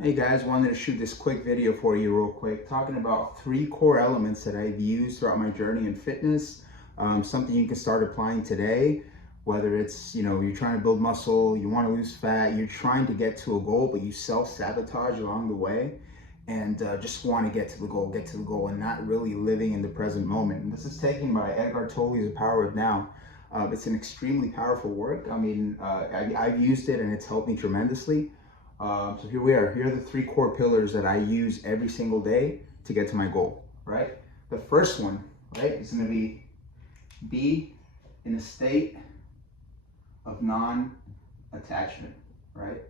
Hey guys, wanted to shoot this quick video for you real quick, talking about 3 core elements that I've used throughout my journey in fitness. Something you can start applying today, whether it's, you're trying to build muscle, you want to lose fat, you're trying to get to a goal, but you self-sabotage along the way and just want to get to the goal and not really living in the present moment. And this is taken by Eckhart Tolle's The Power of Now. It's an extremely powerful work. I've used it and it's helped me tremendously. So here we are. Here are the 3 core pillars that I use every single day to get to my goal, right? The first one, right, is going to be in a state of non-attachment, right?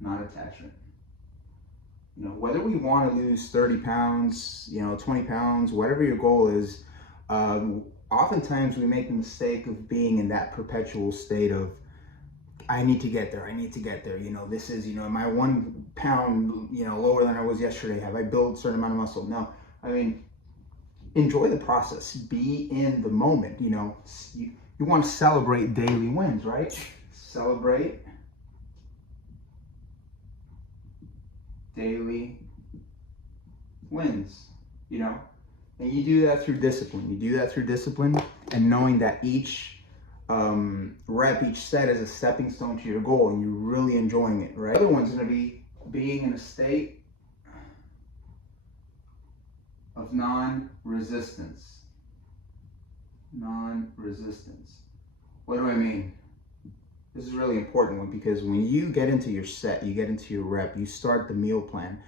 Non-attachment. Whether we want to lose 30 pounds, 20 pounds, whatever your goal is, oftentimes we make the mistake of being in that perpetual state of, I need to get there. This is, am I 1 pound, lower than I was yesterday? Have I built a certain amount of muscle? No. Enjoy the process. Be in the moment. You want to celebrate daily wins, right? Celebrate daily wins, and you do that through discipline. And knowing that each rep, each set is a stepping stone to your goal, and you're really enjoying it, right? The other one's going to be being in a state of non-resistance. What do I mean? This is really important one, because when you get into your set, you get into your rep, you start the meal plan.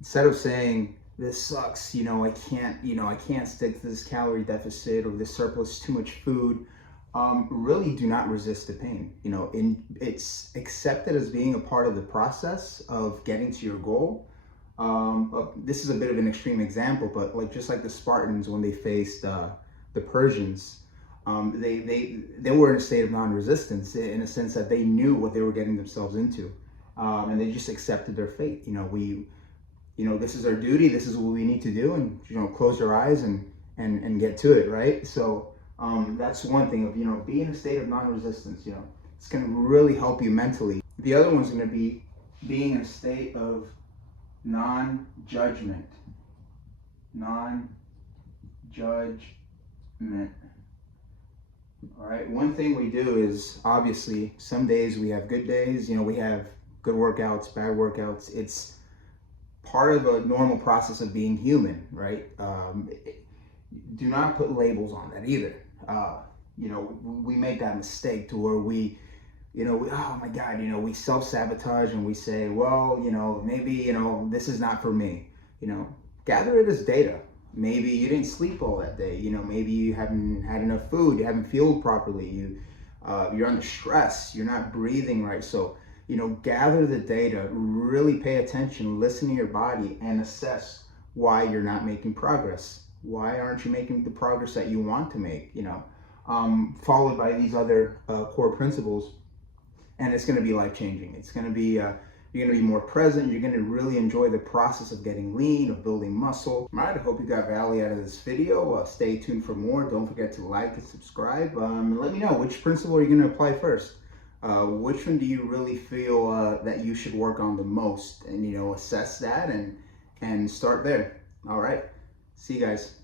Instead of saying, this sucks, I can't stick to this calorie deficit, or this surplus is too much food, really do not resist the pain. It's accepted as being a part of the process of getting to your goal. This is a bit of an extreme example, but just like the Spartans when they faced the Persians, they were in a state of non-resistance, in a sense that they knew what they were getting themselves into, and they just accepted their fate. This is our duty, this is what we need to do, and close your eyes and get to it, right? So that's one thing of, be in a state of non-resistance. It's going to really help you mentally. The other one's going to be being in a state of non-judgment. All right. One thing we do is, obviously, some days we have good days, we have good workouts, bad workouts. It's part of a normal process of being human, right? Do not put labels on that either. We make that mistake to where oh my God, we self-sabotage and we say, well, maybe, this is not for me. Gather it as data. Maybe you didn't sleep all that day. Maybe you haven't had enough food, you haven't fueled properly, you're under stress, you're not breathing right. So, gather the data, really pay attention, listen to your body, and assess why you're not making progress. Why aren't you making the progress that you want to make? Followed by these other core principles, and it's going to be life-changing. It's going to be you're going to be more present. You're going to really enjoy the process of getting lean, of building muscle. All right, I hope you got value out of this video. Stay tuned for more. Don't forget to like and subscribe. Let me know, which principle are you going to apply first? Which one do you really feel that you should work on the most? And assess that and start there. All right. See you guys.